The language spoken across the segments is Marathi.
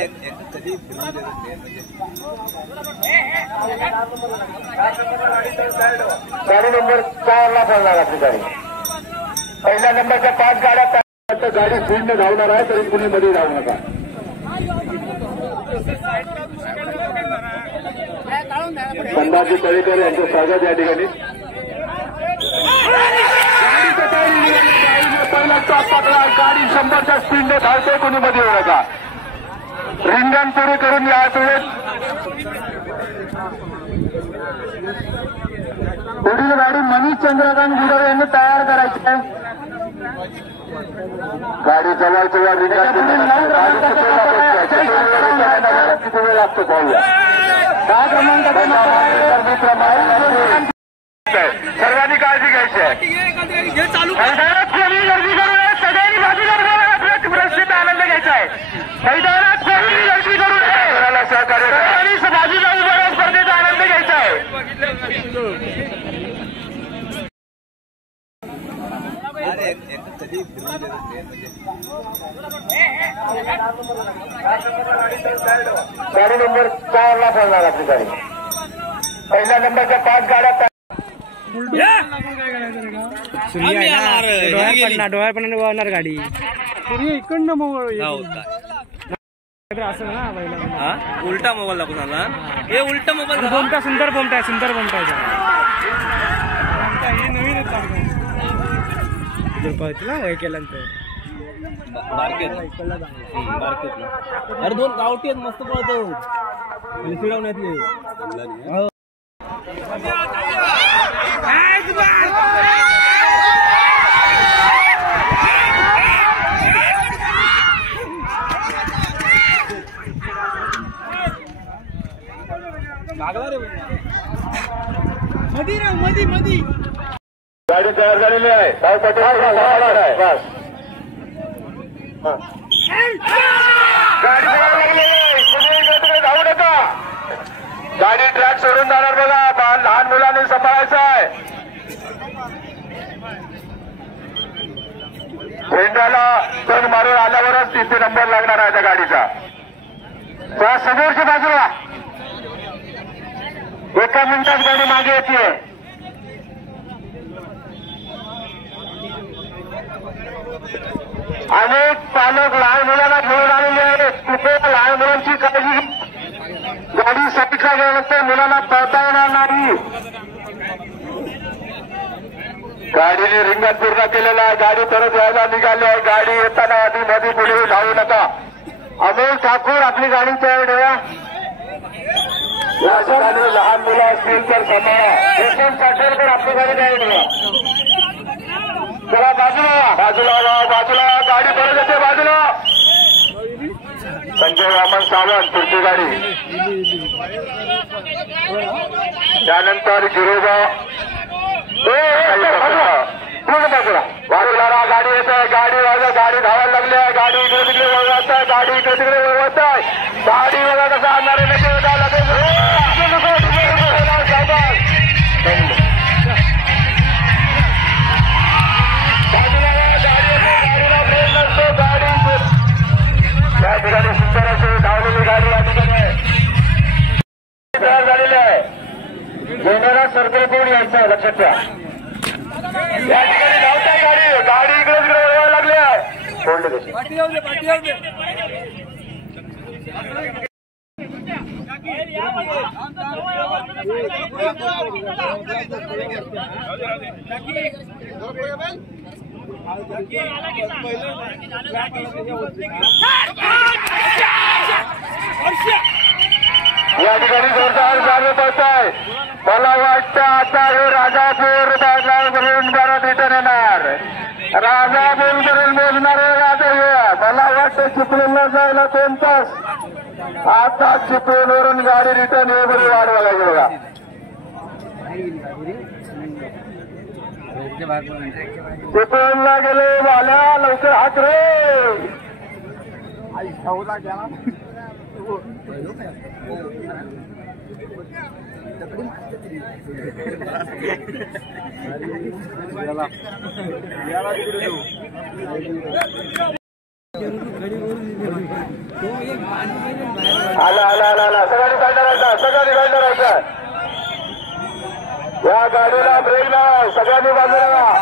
कधी गाडी नंबर 4 ला पडणार आपली गाडी. पहिल्या नंबरच्या 5 गाड्या गाडी स्पीडने धावणार आहे, तरी कुणी मध्ये धावू नका. संभाजी तळेकर यांचं स्वागत या ठिकाणी. पहिला टॉप पकडा, गाडी 100च्या स्पीडने धावते, कुणी मध्ये येऊ नका. रिंगण पुरी करून या वेळेस पुढील गाडी मनीष चंद्रकांत गुडवे यांनी तयार करायची आहे. गाडी जवळच्या रिंगण किती वेळ लागतो पाहूया. 10 क्रमांकाचा सर्वांनी काळजी घ्यायची आहे. गर्दी करू नये, सगळ्यांनी बाजूला परिस्थितीचा आनंद घ्यायचा आहे. मैदानात कोणी गर्दी करू नये, सहकार्य बाजूला उभं स्पर्धेचा आनंद घ्यायचा आहे. गाडी नंबर 4 ला पडणार आपली गाडी. पहिल्या नंबरच्या 5 गाड्या डोळ्यापणाने वळणार गाडी इकडनं मोबाईल असं ना उलटा मोबाईल लागून आला. हे उलटा मोबाईल बोमटा सुंदर बोमटा आहे, सुंदर बोमटा आहे. हे नवीनच तुला हे केल्यानंतर अरे 2 गावठी आहेत, मस्त पळतो फिरवण्यातले. मधी गाडी तयार झालेली आहे. बस गाडी धावू नका. गाडी ट्रॅक सोडून जाणार बघा. लहान मुलांनी सांभाळायचं आहे. झेंड्याला टर्न मारून आल्यावरच 3 नंबर लागणार आहे त्या गाडीचा. त्या समोरच्या बाजूला 1 मिनिटात गाडी मागे येते. अनेक पालक लहान मुलांना घेऊन आलेले आहेत. कृपया लहान मुलांची काळजी घ्या. गाडी साईडला गेल्यानंतर मुलांना पळता येणार नाही. गाडीने रिंगण पूर्ण केलेला आहे. गाडी परत यायला निघाली आहे. गाडी येताना आधी मध्ये पुढे धावू नका. अमोल ठाकूर आपली गाडी तयार ठेवा. या ठिकाणी लहान मुलं असतील तर सांभाळा. यशवंत पाटील आपली गाडी तयार ठेवा. चला बाजूला बाजूला गाडी परत येते. बाजूला संजय वामन सावंत पुढची गाडी. त्यानंतर गिरोबा बाजूला गाडी येत आहे. गाडी धावायला लागली आहे. गाडी इकडे तिकडे वळवत आहे. गाडी इकडे तिकडे वळवत आहे. गाडी बघा कसं आणणारे या ठिकाणी सुंदर अशी धावलेली गाडी या ठिकाणी तयार झालेली आहे. जेनेरा सर्कल कोण यांचं लक्षात ठेवा. या ठिकाणी धावताय गाडी इकडे तिकडे वळवायला लागली आहे. सोडले तशी या ठिकाणी जोरदार गाडी पडत आहे. मला वाटतं आता हे राजापूर परत रिटर्न येणार. राजापूर करून बोलणारे राजा मला वाटतं चिपळूणला जायला 2 तास. आता चिपळूणवरून गाडी रिटर्न येऊन वाढवा लागेल बघा. चिपळूणला गेले झाल्या लवकर हात रे. आला आला आला आला सगळ्यांनी काढणार राहायचा सगळ्यांनी काढणार राहायचा या गाडीला ब्रेक लावा सगळ्यांनी बाजूला लावा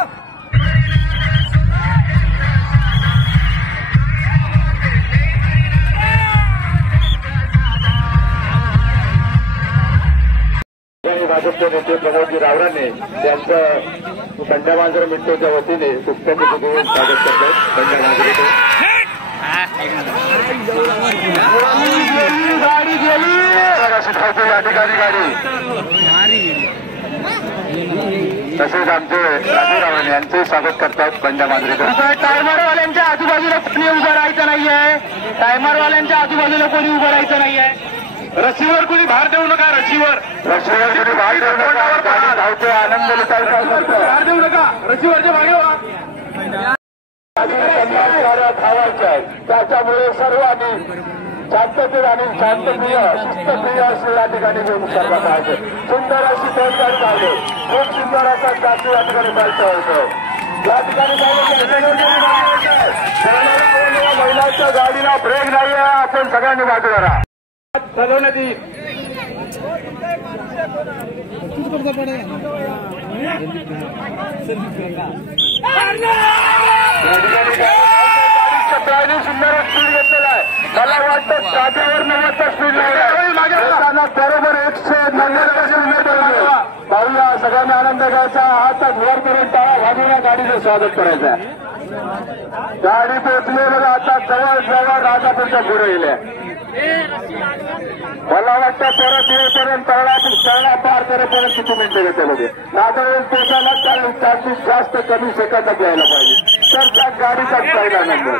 भाजपचे नेते प्रमोदजी रावराने त्यांचं बंड्या मांजर मिटोच्या वतीने पुष्पांजली देऊन स्वागत करतात. बंड्या मांजरेचे गाडी गेली या ठिकाणी गाडी तसेच आमचे राजू रावण यांचे स्वागत करतात बंड्या मांजरेकर. टायमरवाल्यांच्या आजूबाजूला कोणी उभं राहायचं नाहीये. टायमरवाल्यांच्या आजूबाजूला कोणी उभं राहायचं नाहीये. रशीवर कोणी भार देऊ नका. रशीवर कोणी भार देऊ नका. धावते आनंद भार देऊ नका. रशीवरच्या भागे धावायचे आहे. त्याच्यामुळे सर्वांनी शांततेत आणि शांतप्रिय शिस्तप्रिय असे या ठिकाणी घेऊन सर्वात आहे. सुंदर अशी तोडगाड झाली. खूप सुंदर असा चाचू या ठिकाणी जायचं होतं. या ठिकाणी महिलांच्या गाडीला ब्रेक नाही आहे. आपण सगळ्यांनी बाजूला राहा. चालवण्यात येईल. सुंदर स्पीड घेतलेला आहे. मला वाटतं साध्यावर 90चा स्पीड लावला बरोबर 190 पाहूया. सगळ्यांना आनंद घ्यायचा. हातात वरपर्यंत टाळा वाजवून गाडीचं स्वागत करायचं आहे. गाडी पोहोचली बघा. आता जवळ जवळ राजापूरच्या पुढे येईल. मला वाटतं परत येईपर्यंत तळा पार करेपर्यंत किती मिनिटं घेते लोक. नागावेल पोचायला जास्तीत जास्त कमी सेकंदात यायला पाहिजे. तर त्या गाडीचा फायदा नंबर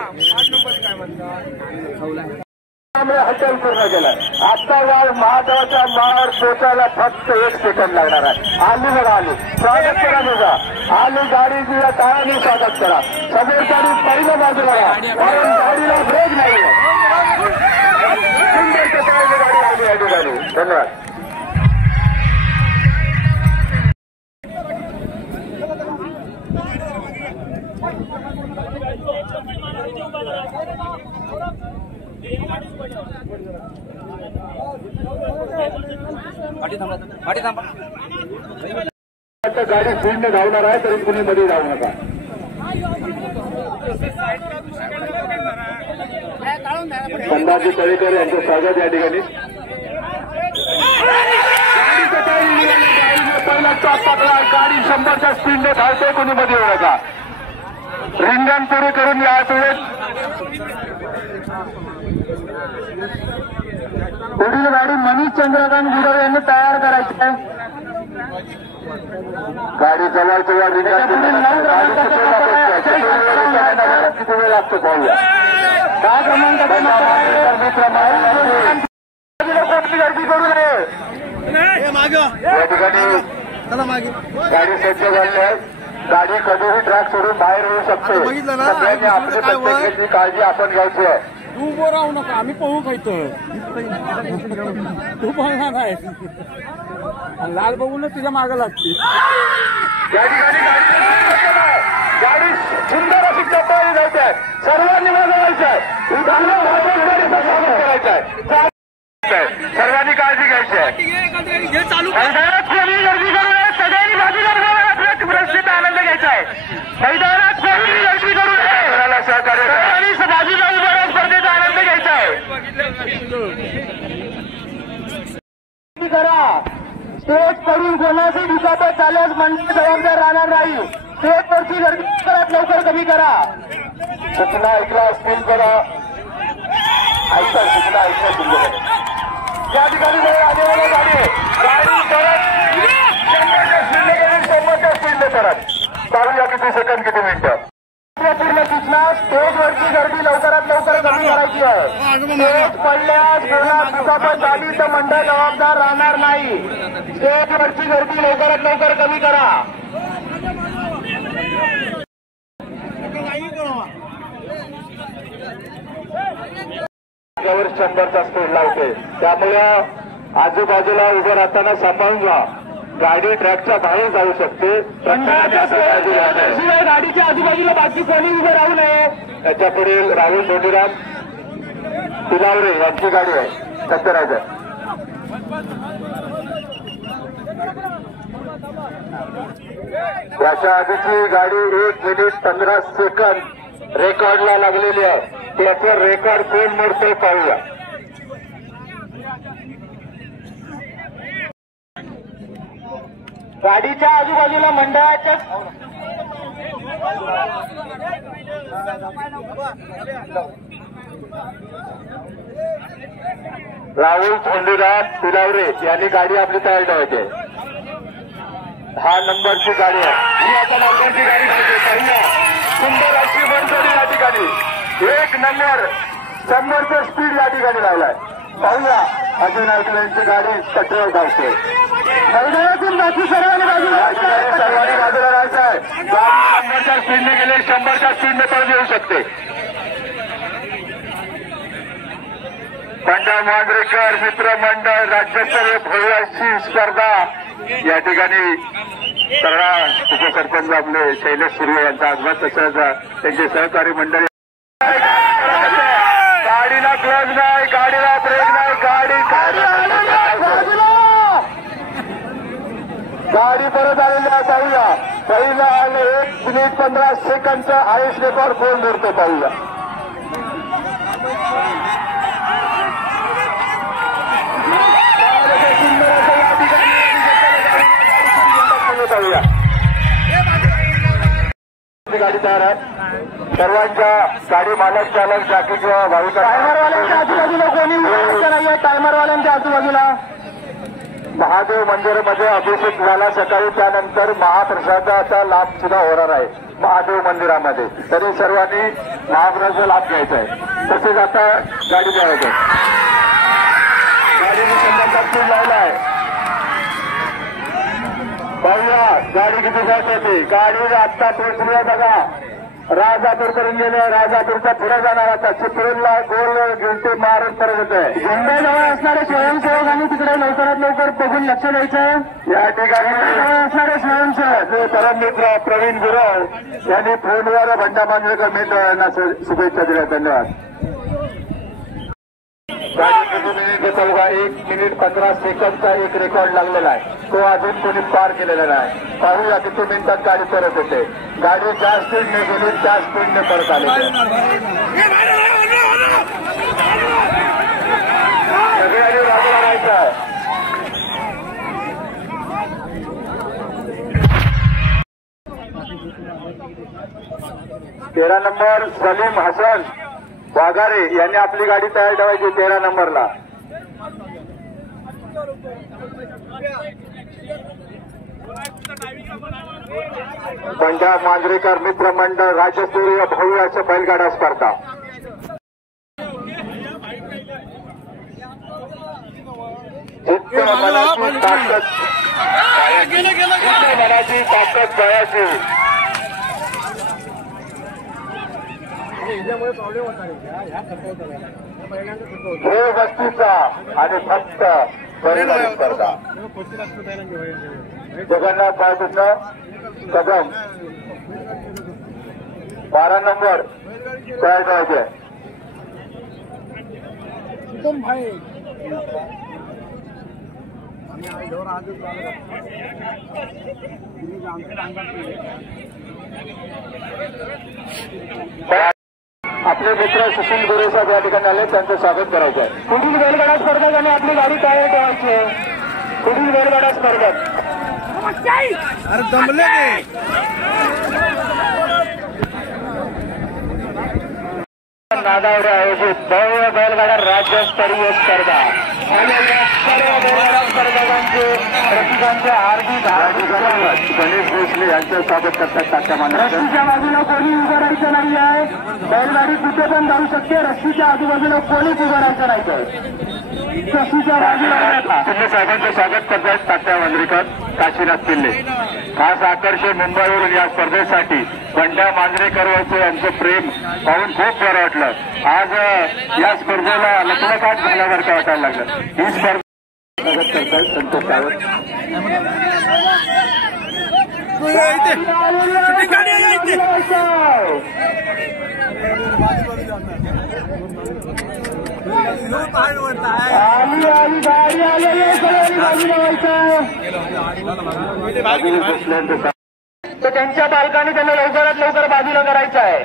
हॉटेल पूर्ण केलाय. आता महादेवाच्या माळावर पोचायला फक्त 1 सेकंद लागणार आहे. आली बघा आली. स्वागत करा बघा. आली गाडी तिला टाळाने स्वागत करा. समोर गाडी पहिलं बाजूला कारण गाडीला ब्रेक नाही. सुंदर प्रकारची गाडी आली या ठिकाणी. धन्यवाद. गाडी स्पीडने धावणार आहे तरी कुणी मध्ये धावू नका. संभाजी तळेकर यांचं स्वागत या ठिकाणी. पहिला टॉप टाकला. गाडी 100च्या स्पीडने धावते. कुणी मध्ये येऊ नका. रिंगण पुरी करून या वेळेस पुढील गाडी मनीष चंद्रकांत गुडर यांनी तयार करायची आहे. गाडी जवळच्या वर रिंगण किती वेळ लागतो पाहूया. 10 क्रमांकाचा गर्दी करू नये. या ठिकाणी गाडी सज्ज झाली आहे. गाडी कधीही ट्रॅक सोडून बाहेर येऊ शकते. सगळ्यांनी आपली प्रत्येकाची काळजी आपण घ्यायची आहे. तू उभं राहू नका. आम्ही पोहू खायतो. तू पळणार आहे. लाल बघूनच तुझ्या मागं लागते. या ठिकाणी गाडी सुंदर अशी टप्प्याने जायची आहे. सर्वांनी मागं जायचं आहे. करायचं आहे. सर्वांनी काळजी घ्यायची आहे. चालू कोणी गर्दी करू नये. सगळ्यांनी बाजूला प्रसिद्ध आनंद घ्यायचा आहे. मैदानात कोणी गर्दी करू नये. कोणाला सहकार्य सर्वांनी बाजूला उभं स्पर्धेचा आनंद घ्यायचा आहे. करा. स्टेज करून कोणाची दुखापत झाल्यास मंडळ जबाबदार राहणार नाही. स्टेजवरची गर्दी लवकर कमी करा. सूचना ऐकला स्पीड करा. ऐका सूचना ऐकल्या तुमच्या या ठिकाणी आलेल्या गाडी परत 100च्या स्पीडने परत पाहूया किती सेकंद किती मिनिटं. पूर्ण सूचना. स्टेजवरची गर्दी लवकरात लवकर कमी करायची आहे. स्टेज पडल्यास कोणास दुखापत झाली तर मंडळ जबाबदार राहणार नाही. स्टेजवरची गर्दी लवकरात लवकर कमी करा. त्यावर 100चा स्पीड लावते. त्यामुळं आजूबाजूला उभं राहताना सांभाळून जा. गाडी ट्रॅकच्या बाहेर जाऊ शकते. शिवाय गाडीच्या आजूबाजूला बाकी कोणी उभं राहू नये. त्याच्या पुढील राहुल धोंडीराम पिलावरे यांची गाडी आहे सत्तरायचं. याच्या आधीची गाडी 1 मिनिट 15 सेकंद रेकॉर्डला लागलेली आहे. त्याचं रेकॉर्ड कोण मोडतोय पाहूया. गाडीच्या आजूबाजूला मंडळाच्या राहुल धोंडीराम पिलावरे यांनी गाडी आपली तयार ठेवायची आहे. 10 नंबरची गाडी आहे ही आता नंबरची गाडी पाहिजे. सुंदर अशी बनसोडी या ठिकाणी 1 नंबर 100चं स्पीड या ठिकाणी लावलाय. पाहूया अजून यांची गाडी कटवर धावते. मैदानातील बाकी सर्वांनी बाजूला राहायचं आहे. गाडी 100च्या स्पीडने गेले 100च्या स्पीडने परत येऊ शकते. पंढा मांजरेकर मित्रमंडळ राज्यस्तरीय भव्याची स्पर्धा या ठिकाणी करडा उपसरपंच आपले शैलेश सूर्य यांचा आगमन तसंच त्यांचे सहकारी मंडळी. गाडीला क्लच नाही गाडीला ब्रेक नाही गाडी परत आलेली आहे. पाहूया पहिला आले 1 मिनिट 15 सेकंदचा आयुष रेकॉर्ड कोण मोडतो पाहूया. गाडी तयार आहे. सर्वांच्या गाडी मालक चालक जाकी किंवा भाविका टायमरवाल्यांच्या आजूबाजूला कोणी नाहीये. टायमरवाल्यांच्या आजूबाजूला महादेव मंदिरामध्ये अभिषेक झाला सकाळी. त्यानंतर महाप्रसादाचा लाभ सुद्धा होणार आहे महादेव मंदिरामध्ये. तरी सर्वांनी महाप्रसादाचा लाभ घ्यायचा आहे. तसेच आता गाडी द्यायची आहे. गाडीने संबंधात लावला आहे. पाहूया गाडी किती जात होती. गाडी आत्ता पोहोचली बघा राजापूर करून गेले. राजापूरचा पुढे जाणार आता चिपळूणला गोल गिरते मारत परत येत आहे. झेंड्याजवळ असणारे स्वयंसेवक आणि तिकडे लवकरात लवकर बघून लक्ष द्यायचं. या ठिकाणी असणारे स्वयंसेवक परम मित्र प्रवीण गुरव यांनी फोनवर बंडा मांजरेकर मित्रांना शुभेच्छा दिल्या. धन्यवाद. गाडी किती मिनिट घेतो बघा. 1 मिनिट 15 सेकंदचा एक रेकॉर्ड लागलेला आहे. तो अजून कोणी पार केलेला नाही. पाहूया किती मिनिटात गाडी परत येते. गाडी ज्या स्पीडने गेली त्या स्पीडने परत आलेली आहे. सगळ्यांनी बाजूला राहायचं आहे. तेरा नंबर सलीम हसन वाघारे यांनी आपली गाडी तयार ठेवायची 13 नंबरला. पंढा मांजरेकर मित्रमंडळ राज्यस्तरीय भव्याच्या बैलगाडा स्पर्धा. मनाची ताकद बळाची हे वस्तीचा आणि फक्त बैलगाडी स्पर्धा. जगन्नाथ बाळकृष्ण कदम 12 नंबर तयार करायचे. आपले मित्र सुशील गोरे साहेब या ठिकाणी आले. त्यांचं स्वागत करायचं आहे. पुढील बैलगाडा स्पर्धक आणि आपली गाडी तयार ठेवायची आहे. पुढील बैलगाडा स्पर्धक नागावर आयोजित भव्य बैलगाडा राज्यस्तरीय स्पर्धा. सर्व बैलगाडा स्पर्धकांचे रसिकांचे हार्दिक गणेश भोसले यांचं स्वागत करतात. रस्सीच्या बाजूला कोणी उभं राहायचं नाही आहे. बैलगाडी कुठे पण जाऊ शकते. रस्सीच्या आजूबाजूला कोणीच उभं राहायचं नाही. रस्सीच्या बाजूला पिल्ले साहेबांचं स्वागत करतात. तात्या मांजरेकर काशीनाथ पिल्ले. खास आकर्षण मुंबईवरून या स्पर्धेसाठी पंढा मांजरेकरवरचं यांचं प्रेम पाहून खूप बरं वाटलं. आज या स्पर्धेला लखलखाट झाल्यासारखं वाटायला लागलं. ही स्पर्धा स्वागत करतात संतोष सावंत. तर त्यांच्या पालकांनी त्यांना लवकरात लवकर बाजूला करायचं आहे.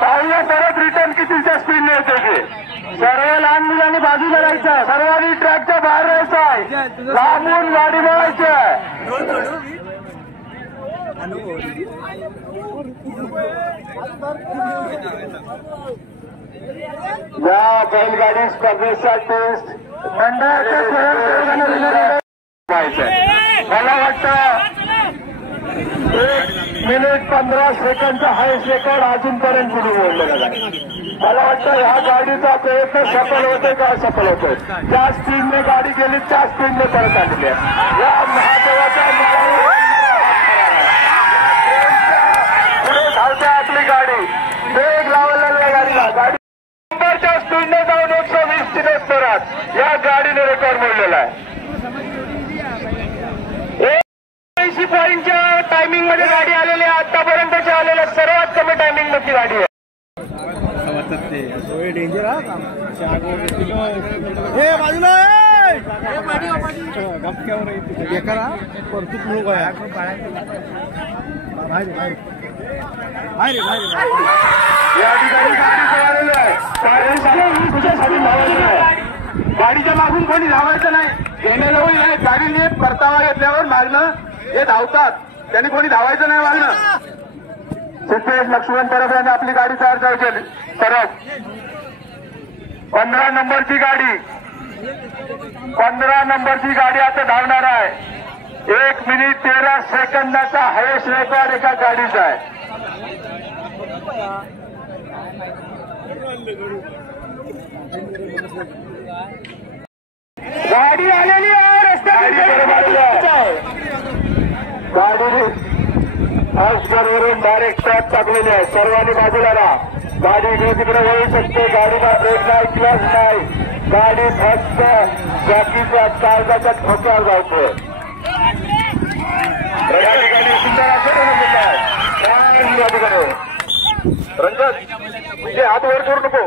पाहुया परत रिटर्न कितीच्या स्पीडने येते ते. सर्व लहान मुलांनी बाजूला राहायचं, सर्वांनी ट्रॅकच्या बाहेर राहायचं आहे, लांबून गाडी बोलायची आहे. या बैलगाडी स्पर्धेसाठी मंडळाच्या मला वाटतं 1 मिनिट 15 सेकंडचा हायस्ट रेकॉर्ड अजूनपर्यंत कुठे बोललेला नाही. मला वाटतं ह्या गाडीचा प्रयत्न सफल होतोय का असफल होतोय. ज्या स्पीडने गाडी गेली त्या स्पीडने परत आलेली आहे. या महादेवाच्या पुढे धावते आपली गाडी, वेग लावलेल्या गाडीला गाडी नंबरच्या स्पीडने जाऊन 120 चिनेश्वरात या गाडीने रेकॉर्ड मोडलेला आहे. 80 पॉईंटच्या टायमिंग मध्ये गाडी आलेली आहे. आतापर्यंतच्या आलेल्या सर्वात कमी टायमिंग मध्ये गाडी आहे. डेंजर बाजूला गपक्यावर बेकारा परतूक लोक या ठिकाणी गाडी पळालेली आहे. तुझ्यासाठी धावायचं नाही, गाडीच्या मागून कोणी धावायचं नाही. घेण्याजवळ नाही, गाडीने परतावा घेतल्यावर मागणं हे धावतात, त्यांनी कोणी धावायचं नाही मागणं. सिद्धेश लक्ष्मण तरफ यांनी आपली गाडी तयार केली. तरफ 15 नंबरची गाडी, 15 नंबरची गाडी आता धावणार आहे. 1 मिनिट 13 सेकंदाचा हायेस्ट रेकॉर्ड एका गाडीचा आहे. गाडी आलेली आहे गाडी वरून डायरेक्ट ट्रॅक टाकलेली आहे. सर्वांनी बाजूला राहा. गाडी इकडे तिकडे वळू शकते. गाडीला ब्रेक नाही, क्लच नाही. गाडी फक्त जॅकीच्या काळजाच्या ठोक्यावर जायचं. या ठिकाणी सुंदर असं रंजन म्हणजे हात वर करू नको.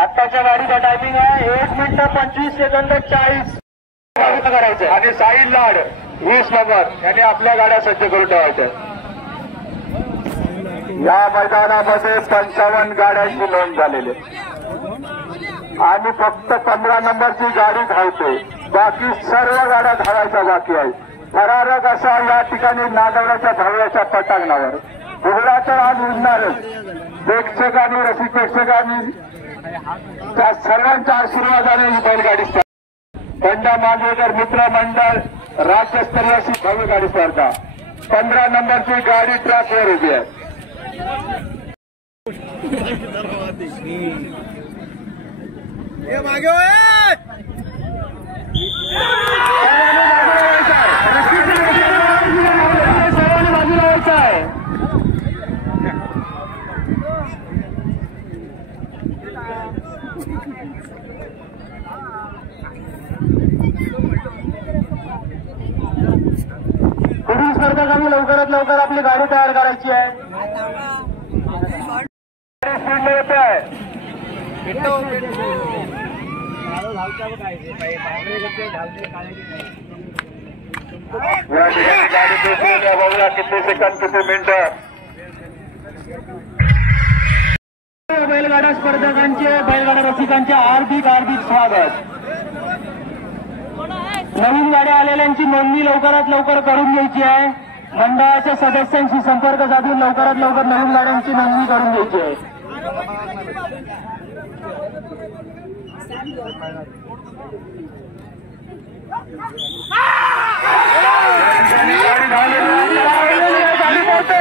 आत्ताच्या गाडीचा टायमिंग आहे 1 मिनिट 25 सेकंद 40 करायचं. आणि साहिल लाड 20 नंबर यांनी आपल्या गाड्या सज्ज करून ठेवायच्या. या मैदानामध्ये 55 गाड्यांची नोंद झालेली आणि फक्त 15 नंबरची गाडी धावते. बाकी सर्व गाड्या धावायच्या बाकी आहे. थरारक असा या ठिकाणी नागवड्याच्या धावण्याच्या पटांगणावर उघडा तर आज उडणारच. प्रेक्षकांनी रसिक प्रेक्षकांनी त्या सर्वांच्या आशीर्वादाने ही बैलगाडी बंडा मांजरेकर मित्र मंडळ राज्यस्तरीय अशी भव्य गाडी स्पर्धा. 15 नंबरची गाडी ट्रॅकवर उभी आहे. सर्वांनी बाजूला व्हायचं आहे. पुढील स्पर्धकांनी लवकरात लवकर आपली गाडी तयार करायची आहे. येते आहे या ठिकाणी गाडी पोहोचलेल्या बघूया किती सेकंद किती मिनिटं. बैलगाडा स्पर्धकांचे बैलगाडा रसिकांचे हार्दिक हार्दिक स्वागत. नवीन गाड्या आलेल्यांची नोंदणी लवकरात लवकर करून घ्यायची आहे. मंडळाच्या सदस्यांशी संपर्क साधून लवकरात लवकर नवीन गाड्यांची नोंदणी करून घ्यायची आहे. गाडी धावलेली आहे, गाडी पोहोचते.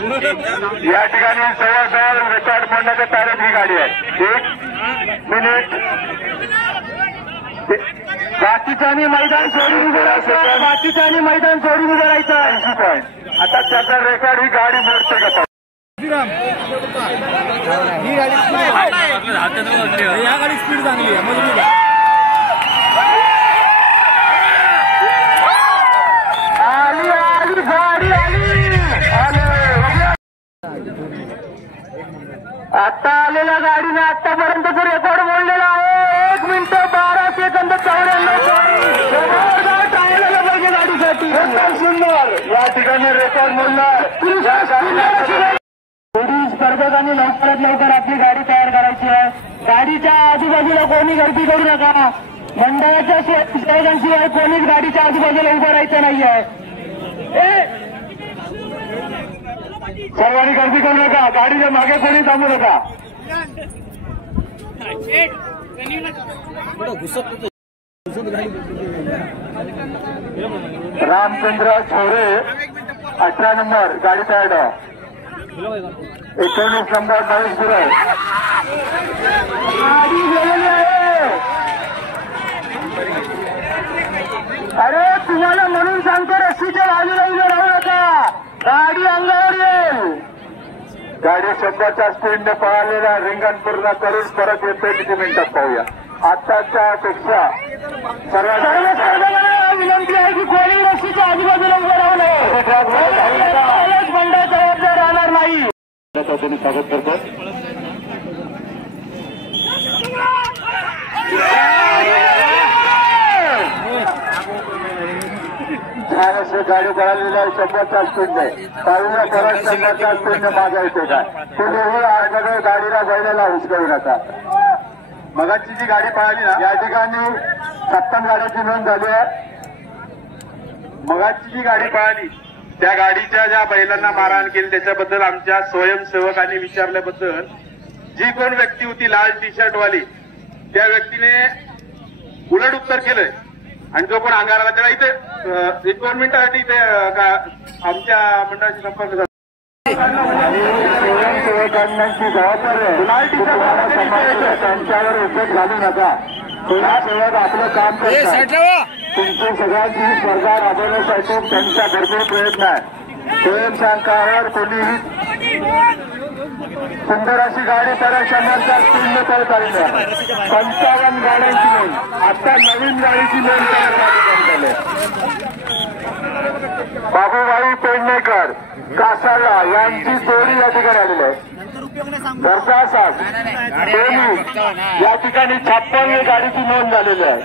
या ठिकाणी जवळजवळ रेकॉर्ड मोडण्याच्या तयारीत ही गाडी आहे. 1 मिनिट. बाकीच्यानी मैदान सोडून उभं राहायचं. बाकीच्यानी मैदान सोडून उभं राहायचं. 80 पॉईंट. आता त्याचा रेकॉर्ड ही गाडी मोडते का? ही गाडी या गाडी स्पीड चांगली आहे मजबूत आहे. आली आली गाडी आली. आता आलेल्या गाडीने आतापर्यंतचा रेकॉर्ड मोडलेला आहे. 1 मिनिट 12 सेकंद 94. टाळायला पाहिजे गाडीसाठी. सुंदर या ठिकाणी रेकॉर्ड मोडणार. पुढील स्पर्धकांनी लवकरात लवकर आपली गाडी तयार करायची आहे. गाडीच्या आजूबाजूला कोणी गर्दी करू नका. मंडळाच्या सेवकांशिवाय कोणीच गाडीच्या आजूबाजूला उभं राहायचं नाहीये. सर्वांनी गर्दी करू नका. गाडीच्या मागे कोणी थांबू नका. रामचंद्र छोरे 18 नंबर गाडी तयार आहे. 19 नंबर महेश गुरव गाडी गेलेली आहे. अरे तुम्हाला म्हणून सांगतो रस्त्याच्या बाजूला उभे राहू नका. गाडी अंगावर येईल. गाडी 100च्या स्पीडने पळालेला रिंगण पूर्ण करून परत येते. किती मिनिटात पाहूया. आताच्या पेक्षा सर्वांना विनंती आहे की कोणी रस्त्याच्या आजूबाजूला उभे राहू नये. मंडळ जबाबदार राहणार नाही. तुम्ही स्वागत करतो. छान असे गाडी पळालेली आहे. 100च्या स्पीडने पाहूया परत 100च्या स्पीडने मागा येते काय. कुठेही आडमध्ये गाडीला बैलाला हुसकवू नका. मगाची जी गाडी पळाली ना या ठिकाणी 57 गाड्याची नोंद झाली आहे. मगाची जी गाडी पळाली त्या गाडीच्या ज्या बैलांना मारहाण केली त्याच्याबद्दल आमच्या स्वयंसेवकांनी विचारल्याबद्दल जी कोण व्यक्ती होती लाल टी शर्ट वाली त्या व्यक्तीने उलट उत्तर केलंय. आणि जो कोण अंगार आला त्याला इथे 1-2 मिनिटांसाठी इथे आमच्या मंडळाशी संपर्क झाला. स्वयंसेवकांची जबाबदारी आहे. त्यांच्यावर उपयोग घालू नका. सेवक आपलं काम करतात. तुमची सगळ्यांची स्पर्धा राबवण्यासाठी त्यांचा भरपूर प्रयत्न आहे. स्वयंसेवकावर कोणीही सुंदर अशी गाडी तर 100च्या स्पीडने पळत आली आहे. 55 गाड्यांची नोंद. आता नवीन गाडीची नोंद झाली. बाबूभाई पेडणेकर कासाला यांची जोडी या ठिकाणी आलेली आहे. घरचा सास दोन्ही या ठिकाणी 56 गाडीची नोंद झालेली आहे.